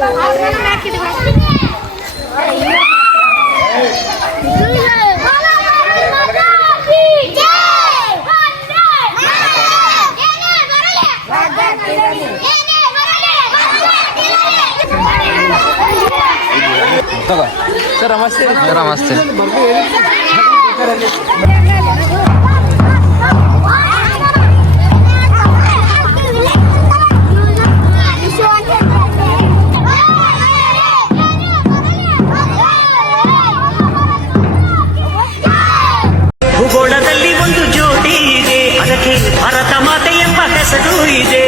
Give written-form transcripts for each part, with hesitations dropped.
Sir ನಮಸ್ತೆ. Sir ನಮಸ್ತೆ. ಭೂಗೋಳದಲ್ಲಿ ಒಂದು ಜ್ಯೋತಿ ಇದೆ, ಅದಕ್ಕೆ ಭಾರತ ಮಾತೆ ಎಂಬ ಹೆಸರು ಇದೆ.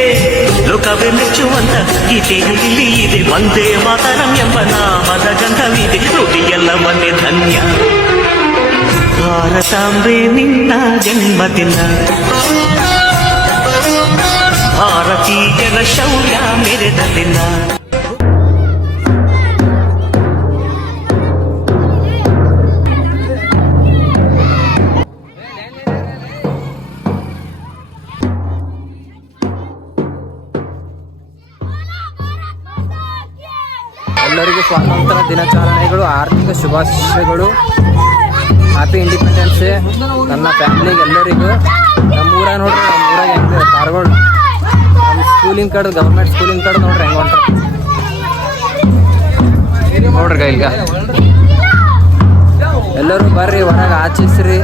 ಲೋಕವೇ ಮೆಚ್ಚುವಂತ ಗೀತೆಯು ಇಲ್ಲಿ ಇದೆ. ವಂದೇ ಮಾತರಂ ಎಂಬ ನಾಮದ ಗಂಧವಿದೆ. ನುಡಿಯೆಲ್ಲ ಒಂದೇ ಧನ್ಯ. ಭಾರತಾಂಬೆ ನಿನ್ನ ಜನ್ಮದಿನ. ಭಾರತೀಯರ ಶೌರ್ಯ ಮೆರೆದ ದಿನ. ಎಲ್ಲರಿಗೂ ಸ್ವಾತಂತ್ರ್ಯ ದಿನಾಚರಣೆಗಳು, ಆರ್ಥಿಕ ಶುಭಾಶಯಗಳು. ಹ್ಯಾಪಿ ಇಂಡಿಪೆಂಡೆನ್ಸ್ ಡೇ ನನ್ನ ಫ್ಯಾಮಿಲಿಗೆ ಎಲ್ಲರಿಗೂ. ನಮ್ಮೂರ ನೋಡ್ರಿ, ನಮ್ಮೂರಾಗ ಹೆಂಗೆ ಕಾರ್ಗಳು ನಮ್ಮ schooling card, government schooling card ನೋಡ್ರಿ ಹೆಂಗೆ ಹೊಂಟ್ರಿ ನೋಡ್ರಿ. ಈಗ ಎಲ್ಲರೂ ಬರ್ರಿ, ಹೊರಗೆ ಆಚರಿಸ್ರಿ.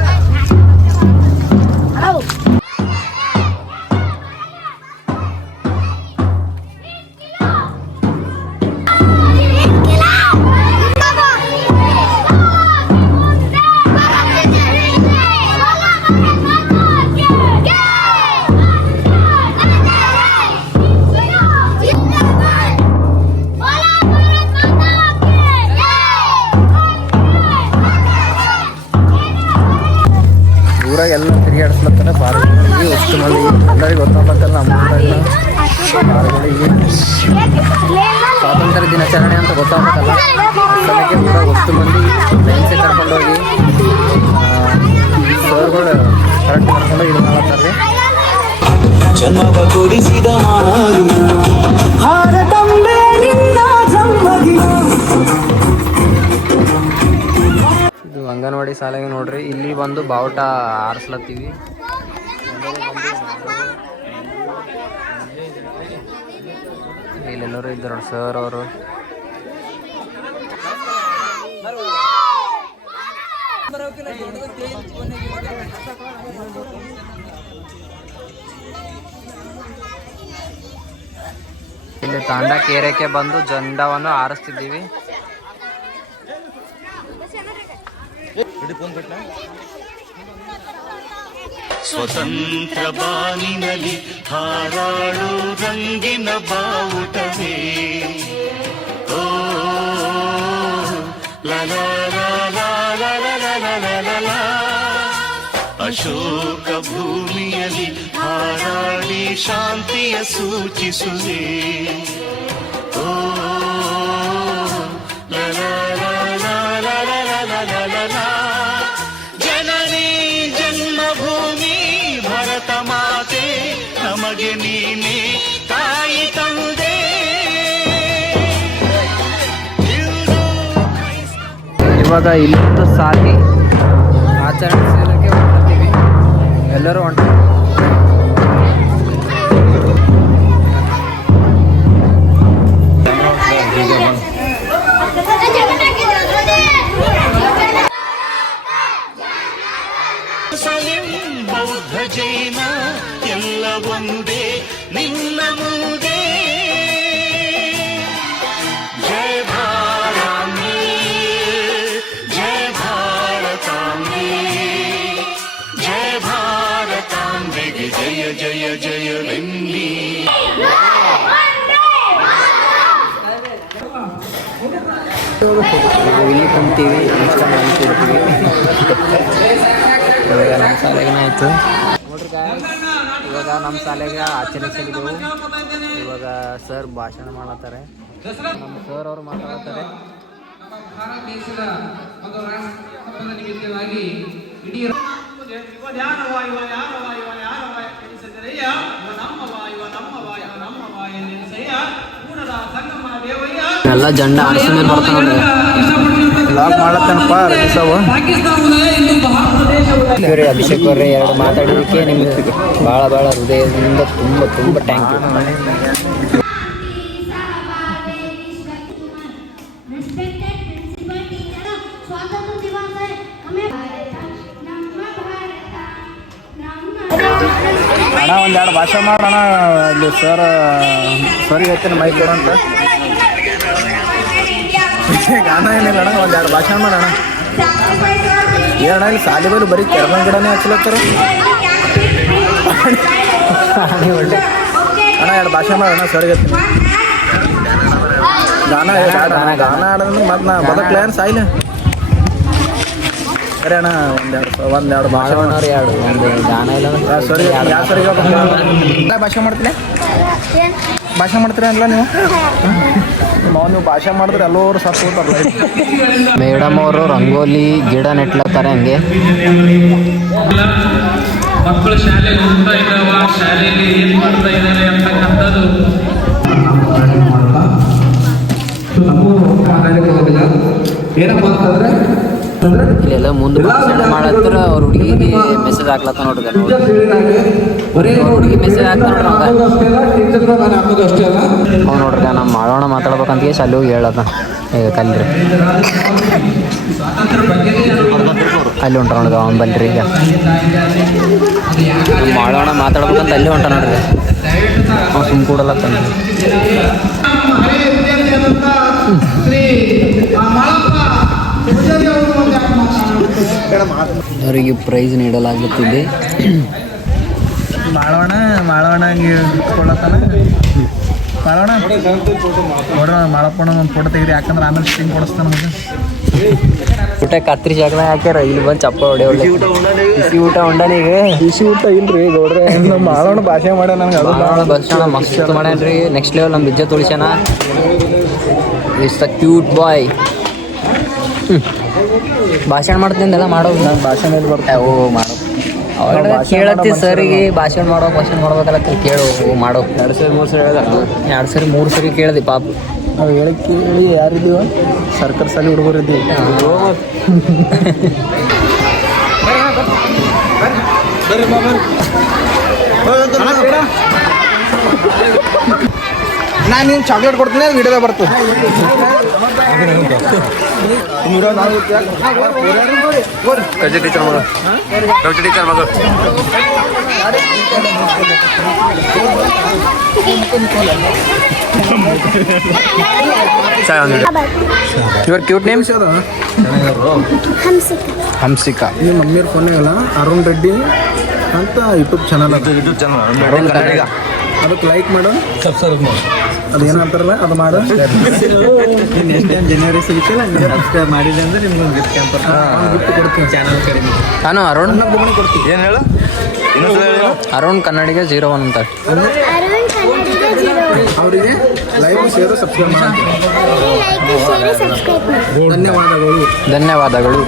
ಊರಾಗ ಎಲ್ಲ ತಿರುಗಾಡಿಸ್ಲತ್ತಾರ ಬಾರುಗಳಿಗೆ. ಎಷ್ಟು ಮಂದಿ ಎಲ್ಲರಿಗೂ ಗೊತ್ತಾಗತ್ತಲ್ಲ ನಮ್ಮ ಊರಾಗ ಬಾರುಗಳಿಗೆ ಸ್ವಾತಂತ್ರ್ಯ ದಿನಾಚರಣೆ ಅಂತ ಗೊತ್ತಾಗತ್ತಲ್ಲ. ಅದಕ್ಕೆ ಊರಾಗ ಅಷ್ಟು ಮಂದಿ ಲೈನ್ಸೆ ಕರ್ಕೊಂಡೋಗಿ ಸರ್ಗಳು ಕರೆಕ್ಟ್ ಕರ್ಕೊಂಡು ಇದು ಮಾಡತ್ತಾರೆ. ಜನ್ಮವ ಕೊಡಿಸಿದ ಭಾರತಾಂಬೆ ನಿನ್ನ ಜನ್ಮದಿನ. ಇದು ಅಂಗನವಾಡಿ ಶಾಲೆಗೆ ನೋಡ್ರಿ. ಇಲ್ಲಿ ಬಂದು ಬಾವುಟ ಆರಿಸ್ಲತ್ತೀವಿ. ಇಲ್ಲೆಲ್ಲರೂ ಇದ್ದಾರೆ ನೋಡಿ ಸರ್ ಅವರು. ಇಲ್ಲಿ ತಾಂಡ ಕೇರಕ್ಕೆ ಬಂದು ಜೆಂಡಾವನ್ನು ಆರಿಸ್ತಿದ್ದೀವಿ. ಸ್ವತಂತ್ರ ಬಾನಿನಲ್ಲಿ ಹಾರಾಡು ರಂಗಿನ ಬಾವುಟವೇ. ಓ ಲಲಾ ಅಶೋಕ ಭೂಮಿಯಲ್ಲಿ ಹಾರಾಡಿ ಶಾಂತಿಯ ಸೂಚಿಸುವೆ. ಓ ಲಲಾ ಜನನಿ ಜನ್ಮಭೂಮಿ ಭರತ ಮಾತೆ, ನಮಗೆ ನೀನೆ ತಾಯಿ ತಂದೆ. ಇವಾಗ ಇಲ್ಲೊಂದು ಸಾಲಿ ಆಚರಿಸಲಿಕ್ಕೆ ಹೊಂಟಿದ್ದೀವಿ. ಎಲ್ಲರೂ ಹೊಂಟ ಬೌದ್ಧ ಜೈನ ಎಲ್ಲ ಒಂದೇ ನಿನ್ನ ಮುಂದೆ. ಜಯ ಭಾರತಾಂಬೆ, ಜಯ ಭಾರತಾಂಬೆ, ಜಯ ಭಾರತಾಂಬೆಗೆ ಜಯ ಜಯ ಜಯವೆನ್ನಿ. ಇಲ್ಲಿ ಕುಂತೀವಿ, ಇಷ್ಟ ಮಾಡ್ತಿರ್ತೀವಿ. ಇವಾಗ ನಮ್ಮ ಶಾಲೆಗೆ ಆಯಿತು ನೋಡ್ರಿ ಗಾಯ್ಸ್. ಇವಾಗ ನಮ್ಮ ಶಾಲೆಗೆ ಆಚರಿಸಲಿದ್ದೆವು. ಇವಾಗ ಸರ್ ಭಾಷಣ ಮಾಡತ್ತಾರೆ. ನಮ್ಮ ಸರ್ ಅವರು ಮಾತಾಡ್ತಾರೆ. ಭಾರತ ದೇಶದ ಒಂದು ರಾಷ್ಟ್ರದ ನಿಮಿತ್ತವಾಗಿ ಇಡೀ ನಮ್ಮ ವಾಯುವ ನಮ್ಮ ವಾಯುವ ನಮ್ಮ ವಾಯುವ ನಮ್ಮ ವಾಯುವ ನಮ್ಮ ವಾಯುವ ನೆನೆಸಯ್ಯ. ಎಲ್ಲ ಜಂಡ ಆರಿಸಿ ಮೇಲೆ ಬರ್ತಾನೆ ನೋಡ್ರಿ. ಲಾಕ್ ಮಾಡ್ಲತ್ತೇನಪ್ಪ ರಜಿಸವ ರೀ ಅಭಿಷೇಕ್ ಅವ್ರಿ 2 ಮಾತಾಡೋದಕ್ಕೆ ನಿಮ್ಗೆ ಭಾಳ ಹೃದಯದಿಂದ ತುಂಬ ಥ್ಯಾಂಕ್ ಯು. ಅಣ್ಣ ಒಂದೆರಡು ಭಾಷೆ ಮಾಡೋಣ ಅಲ್ಲಿ ಸರಿಗೆ ಹೇಳ್ತೀನಿ ಮೈಕ್ ಕೊಡಂತ ಗಾನ ಏನಿಲ್ಲ ಅಣ್ಣ ಒಂದೆರಡು ಭಾಷೆ ಮಾಡೋಣ ಏನಣ್ಣ ಇಲ್ಲಿ ಸಾಲಿ ಬಲ್ಲಿ ಬರೀ ಕೆರಮನ್ ಗಿಡನೇ ಹಚ್ಚಲತ್ತಾರ ಅಣ್ಣ 2 ಭಾಷೆ ಮಾಡೋಣ ಸರಿಗೆ ಹೇಳ್ತೀನಿ ಗಾನ ಆಡೋದ್ರೆ ಮತ್ತೆ ನಾ ಬದಕ್ಲೇನು ಸಾಯಿಲ್ಲ ಸರಿ ಅಣ್ಣ ಒಂದೆರಡು ಭಾಷೆ ಮಾಡೋಣ ರೀ 2 ಒಂದು ಗಾನ ಇಲ್ಲ ಸರಿ ಯಾವ ಸರಿಗೆ ಭಾಷೆ ಮಾಡ್ತೀನಿ ಭಾಷೆ ಮಾಡ್ತೀರ ಅಲ್ಲ ನೀವು ಭಾಷೆ ಮಾಡಿದ್ರೆ ಎಲ್ಲರೂ ಸತ್ತು ಹೋಗ್ತಾರಲ್ಲ. ಮೇಡಮ್ ಅವರು ರಂಗೋಲಿ ಗಿಡ ನೆಟ್ಲತ್ತಾರೆ ಹಂಗೆ. ಮಕ್ಕಳು ಶಾಲೆಗೆ ಹೋಗ್ತಾ ಇದ್ದಾವ, ಶಾಲೆಯಲ್ಲಿ ಏನ್ ಮಾಡ್ತಾ ಇದ್ದಾರೆ ಅಂತಕ್ಕಂಥದ್ದು ಏನಪ್ಪ ಅಂತಂದ್ರೆ ಇಲ್ಲೆಲ್ಲ ಮುಂದೆ ಭಾಷಣ ಮಾಡತ್ರ ಅವ್ರ ಹುಡುಗಿಗೆ ಮೆಸೇಜ್ ಹಾಕ್ಲತ್ತ ನೋಡ್ರಿ. ಹುಡುಗಿ ಮೆಸೇಜ್ ಹಾಕ್ತಾ ನೋಡ್ರಿ ನಮ್ಮ ಮಾಡೋಣ ಮಾತಾಡ್ಬೇಕಂತ ಅಲ್ಲಿ ಹೋಗಿ ಹೇಳತ್ತ ಈಗ ಕಲ್ರಿ ಅಲ್ಲಿ ಹೊಂಟ ನೋಡ್ರಿ ಅವನ್ ಬಲ್ರಿ ಈಗ ನಮ್ಮ ಮಾಡೋಣ ಮಾತಾಡ್ಬೇಕಂತ ಅಲ್ಲಿ ಹೊಂಟ ನೋಡ್ರಿ ಅವ್ನು ಸುಮ್ ಕೂಡಲತ್ತ ಅವರಿಗೆ ಪ್ರೈಸ್ ನೀಡಲಾಗುತ್ತಿದೆ. ಮಾಡೋಣ ಹಂಗೆ ಕೊಡ್ಲತ್ತಾನ ಮಾಡೋಣ ನೋಡ್ರ ಮಾಡಪ್ಪಣ ಒಂದು ಫೋಟೋ ತೆಗಿರಿ ಯಾಕಂದ್ರೆ ಆಮೇಲೆ ಸ್ಟಿಂಗ್ ಕೊಡಿಸ್ತಾನ ನಮಗೆ ಊಟ ಕತ್ರಿ ಜಾಗನ ಹಾಕ್ಯಾರ ಇಲ್ಲಿ ಬಂದು ಚಪ್ಪ ಹೊಡೆ ಒಳ್ಳೆ ಬಿಸಿ ಊಟ ಉಂಡನೀಗ ಬಿಸಿ ಊಟ ಇಲ್ರಿ ಗೌಡ್ರೆ ಮಾಡೋಣ ಭಾಷೆ ಮಾಡ್ಯ ನನಗೆ ಅದು ಭಾಷಣ ಮಸ್ತ್ ಮಾಡ್ಯಾನ್ರಿ. ನೆಕ್ಸ್ಟ್ ಲೆವೆಲ್ ನಮ್ಮ ಬಿಜ್ಜ ತುಳಿಸ್ಯಾನ. ಇಟ್ಸ್ ಅ ಕ್ಯೂಟ್ ಬಾಯ್. ಭಾಷಣ ಮಾಡ್ತಿದ್ದೆಲ್ಲ ಮಾಡೋದು ನಾನು ಭಾಷೆ ಮೇಲೆ ಬರ್ತಾವೆ ಓ ಮಾಡೋ ಅವಾಗ ಕೇಳತ್ತಿ ಸರಿಗೆ ಭಾಷಣ ಮಾಡ್ಬೇಕಲ್ಲ ಕೇಳು ಮಾಡೋ 2 ಸರಿ 3 ಸರಿ ಹೇಳ್ದ 2 ಸರಿ 3 ಸರಿ ಕೇಳ್ದಿ ಪಾಪ. ನಾವು ಹೇಳಕ್ಕೆ ಹೇಳಿ ಯಾರಿದ್ದೀವ ಸರ್ಕಾರ ಸಾಲಿ ಹುಡುಗರು ಇದ್ದೀವಿ. ನಾನು ನೀನು ಚಾಕ್ಲೇಟ್ ಕೊಡ್ತೀನಿ ವಿಡಿಯೋದಾಗ ಬರ್ತದೆ. ಟೀಚರ್ ಮಗ ಟೀಚರ್ ಮಗ ಯುವರ್ ಕ್ಯೂಟ್ ನೇಮ್ ಹಂಸಿಕಾ. ನಿಮ್ಮ ಮಮ್ಮಿಯವ್ರ ಫೋನಾಗಲ್ಲ ಅರುಣ್ ರೆಡ್ಡಿ ಅಂತ ಯೂಟ್ಯೂಬ್ ಚಾನಲ್ ಅದ. ಅದಕ್ಕೆ ಲೈಕ್ ಮಾಡು ಸಬ್ಸ್ಕ್ರೈಬ್ ಮಾಡು ಅದೇನಂತಾರಲ್ಲ ಅದು ಮಾಡು. ನೆಕ್ಸ್ಟ್ ಟೈಮ್ ಜನವರಿ ಸಿಗುತ್ತಲ್ಲ ಸಬ್ಸ್ಕ್ರೈಬ್ ಮಾಡಿದೆ ಅಂದ್ರೆ ನಿಮ್ಗೊಂದು ಗಿಫ್ಟ್ ಗಿಫ್ಟ್ ಕೊಡ್ತೀನಿ ಚಾನಲ್ ಕಡೆಯಿಂದ. ನಾನು ಅರುಣ್ ಕೊಡ್ತೀನಿ. ಏನು ಹೇಳು ಅರುಣ್ ಕನ್ನಡಿಗ 01 ಅಂತ ಅವರಿಗೆ ಲೈಕ್ ಶೇರ್ ಸಬ್ಸ್ಕ್ರೈಬ್ ಮಾಡಿ. ಧನ್ಯವಾದಗಳು.